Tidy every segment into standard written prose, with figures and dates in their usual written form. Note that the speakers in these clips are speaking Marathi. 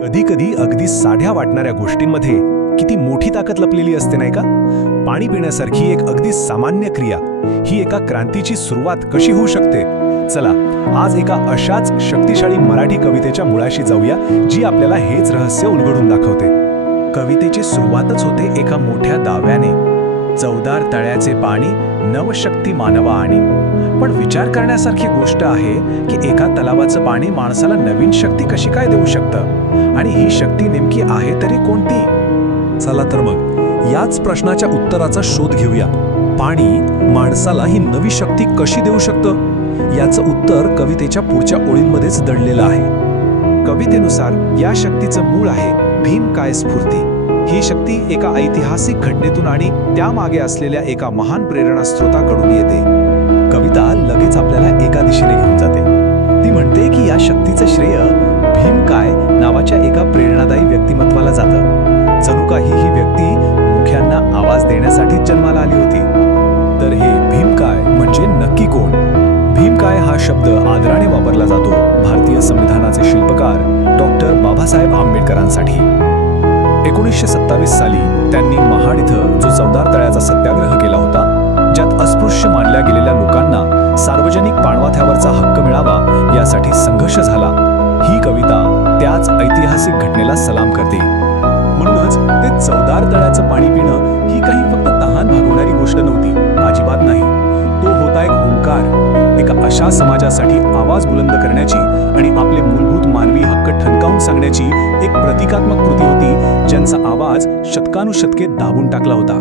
कधी-कधी अगदी साध्या वाटणाऱ्या गोष्टींमध्ये किती मोठी ताकद लपलेली असते नाही का? पाणी पिण्यासारखी एक अगदी सामान्य क्रिया ही एका क्रांतीची सुरुवात कशी होऊ शकते? चला आज एका अशाच शक्तिशाली मराठी कवितेच्या मुळाशी जाऊया, जी आपल्याला हेच रहस्य उलगडून दाखवते. कवितेची सुरुवातच होते एका मोठ्या दाव्याने, चवदार तळ्याचे पाणी नवशक्ती मानवा आणि. पण विचार करण्यासारखी गोष्ट आहे की एका तलावाचं पाणी माणसाला नवीन शक्ती कशी काय देऊ शकतं, आणि ही शक्ती नेमकी आहे तरी कोणती? चला तर मग याच प्रश्नाच्या उत्तराचा शोध घेऊया. पाणी माणसाला ही नवी शक्ती कशी देऊ शकतं, याचं उत्तर कवितेच्या पुढच्या ओळींमध्येच दडलेलं आहे. कवितेनुसार या शक्तीचं मूळ आहे भीमकाय स्फूर्ती. ही शक्ती एका ऐतिहासिक घटनेतून आणि त्यामागे असलेल्या एका महान प्रेरणास्त्रोताकडून येते. कविता लगेच आपल्याला एका दिशेने घेऊन जाते. ती म्हणते की या शक्तीचं श्रेय भीमकाय नावाच्या एका प्रेरणादायी व्यक्तिमत्वाला जातं. जणू काही ही व्यक्ती मुख्यांना आवाज देण्यासाठी जन्माला आली होती. तर हे भीमकाय म्हणजे नक्की कोण? भीमकाय हा शब्द आदराने वापरला जातो भारतीय संविधानाचे शिल्पकार डॉक्टर बाबासाहेब आंबेडकरांसाठी. 1927 साली त्यांनी महाड इथं जो चवदार तळ्याचा सत्याग्रह केला होता, ज्यात अस्पृश्य मानल्या गेलेल्या लोकांना सार्वजनिक पाणवठ्यावरचा हक्क मिळावा यासाठी संघर्ष झाला. ही कविता त्याच ऐतिहासिक घटनेला सलाम करते. म्हणूनच ते चवदार तळ्याचं पाणी पिणं ही काही फक्त तहान भागवणारी गोष्ट नव्हती, अजिबात नाही. तो होता एक हुंकार, एका अशा समाजासाठी आवाज बुलंद करण्याची आणि आपले मूलभूत मानवी हक्क ठणकावून सांगण्याची एक प्रतिकात्मक कृती होती, ज्यांचा आवाज शतकानुशतके दाबून टाकला होता.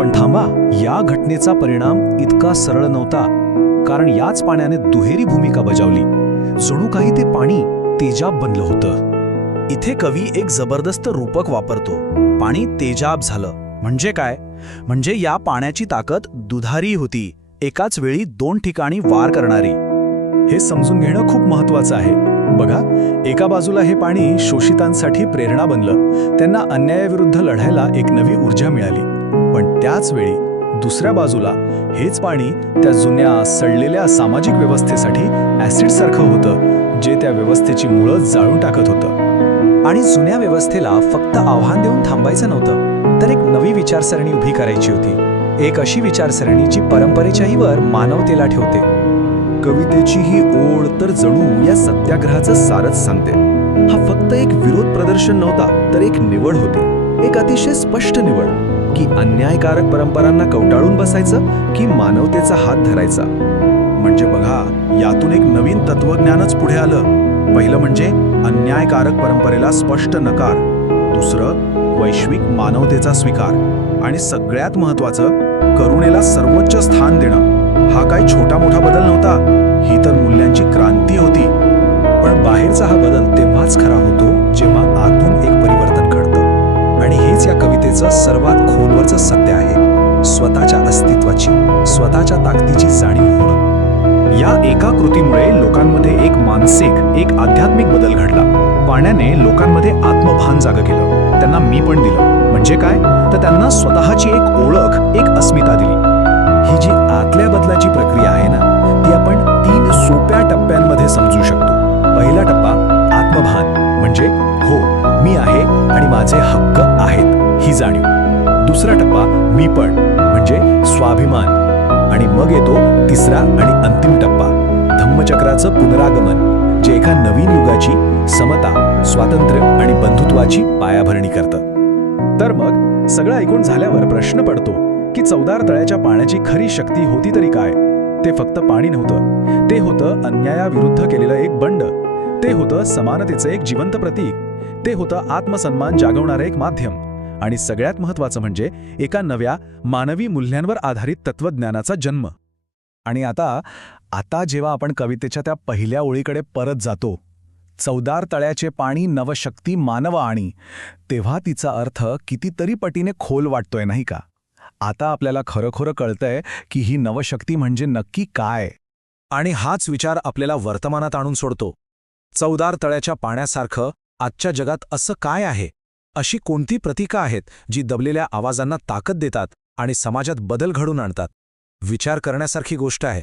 पण थांबा, या घटनेचा परिणाम इतका सरळ नव्हता, कारण याच पाण्याने दुहेरी भूमिका बजावली. जणू काही ते पाणी तेजाब बनलं होतं. इथे कवी एक जबरदस्त रूपक वापरतो. पाणी तेजाब झालं म्हणजे काय? म्हणजे या पाण्याची ताकद दुधारी होती, एकाच वेळी दोन ठिकाणी वार करणारी. हे समजून घेणं खूप महत्वाचं आहे. बघा, एका बाजूला हे पाणी शोषितांसाठी प्रेरणा बनलं, त्यांना अन्यायाविरुद्ध लढायला एक नवी ऊर्जा मिळाली. पण त्याच वेळी दुसऱ्या बाजूला हेच पाणी त्या जुन्या सडलेल्या सामाजिक व्यवस्थेसाठी ॲसिडसारखं होतं, जे त्या व्यवस्थेची मुळं जाळून टाकत होतं. आणि जुन्या व्यवस्थेला फक्त आव्हान देऊन थांबायचं नव्हतं, तर एक नवी विचारसरणी उभी करायची होती. एक अशी विचारसरणी जी परंपरेच्याही वर मानवतेला ठेवते. कवितेची ही ओळ तर जणू या सत्याग्रहाचं सारच सांगते. हा फक्त एक विरोध प्रदर्शन नव्हता, तर एक निवड होती, एक अतिशय स्पष्ट निवड, की अन्यायकारक परंपरांना कवटाळून बसायचं की मानवतेचा हात धरायचा. म्हणजे बघा, यातून एक नवीन तत्वज्ञानच पुढे आलं. पहिलं म्हणजे अन्यायकारक परंपरेला स्पष्ट नकार, दुसरं वैश्विक मानवतेचा स्वीकार, आणि सगळ्यात महत्वाचं करुणेला सर्वोच्च स्थान देणं. हा काही छोटा मोठा बदल नव्हता, ही तर मूल्यांची क्रांती होती. पण बाहेरचा हा बदल तेव्हाच खरा होतो जेव्हा आतून एक परिवर्तन घडतं. आणि हेच या कवितेचं सर्वात खोलवरचं सत्य आहे, स्वतःच्या अस्तित्वाची, स्वतःच्या ताकदीची जाणीव होणं. या एका कृतीमुळे लोकांमध्ये एक मानसिक, एक आध्यात्मिक बदल घडला. पाण्याने लोकांमध्ये आत्मभान जागं केलं, त्यांना मी पण दिलं. म्हणजे काय? तर त्यांना स्वतःची एक ओळख, एक अस्मिता दिली. ही जी आतल्या बदलाची प्रक्रिया आहे ना, ती आपण 3 सोप्या टप्प्यांमध्ये समजू शकतो. पहिला टप्पा आत्मभान, म्हणजे हो, मी आहे आणि माझे हक्क आहेत ही जाणीव. दुसरा टप्पा मीपण, म्हणजे स्वाभिमान. आणि मग येतो तिसरा आणि अंतिम टप्पा, धम्मचक्राचं पुनरागमन, जे एका नवीन युगाची समता, स्वातंत्र्य आणि बंधुत्वाची पायाभरणी करतं. तर मग सगळं ऐकून झाल्यावर प्रश्न पडतो की चवदार तळ्याच्या पाण्याची खरी शक्ती होती तरी काय? ते फक्त पाणी नव्हतं, ते होतं अन्यायाविरुद्ध केलेलं एक बंड, ते होतं समानतेचं एक जिवंत प्रतीक, ते होतं आत्मसन्मान जागवणारं एक माध्यम, आणि सगळ्यात महत्त्वाचं म्हणजे एका नव्या मानवी मूल्यांवर आधारित तत्वज्ञानाचा जन्म. आणि आता जेव्हा आपण कवितेच्या त्या पहिल्या ओळीकडे परत जातो, चवदार तळ्याचे पाणी नवशक्ती मानवा आणि, तेव्हा तिचा अर्थ कितीतरी पटीने खोल वाटतोय नाही का? आता आपल्याला खरोखर कळतंय की ही नवशक्ती म्हणजे नक्की काय. आणि हाच विचार आपल्याला वर्तमानात आणून सोडतो. चवदार तळ्याच्या पाण्यासारखं आजच्या जगात असं काय आहे? अशी कोणती प्रतीकं आहेत जी दबलेल्या आवाजांना ताकद देतात आणि समाजात बदल घडवून आणतात? विचार करण्यासारखी गोष्ट आहे.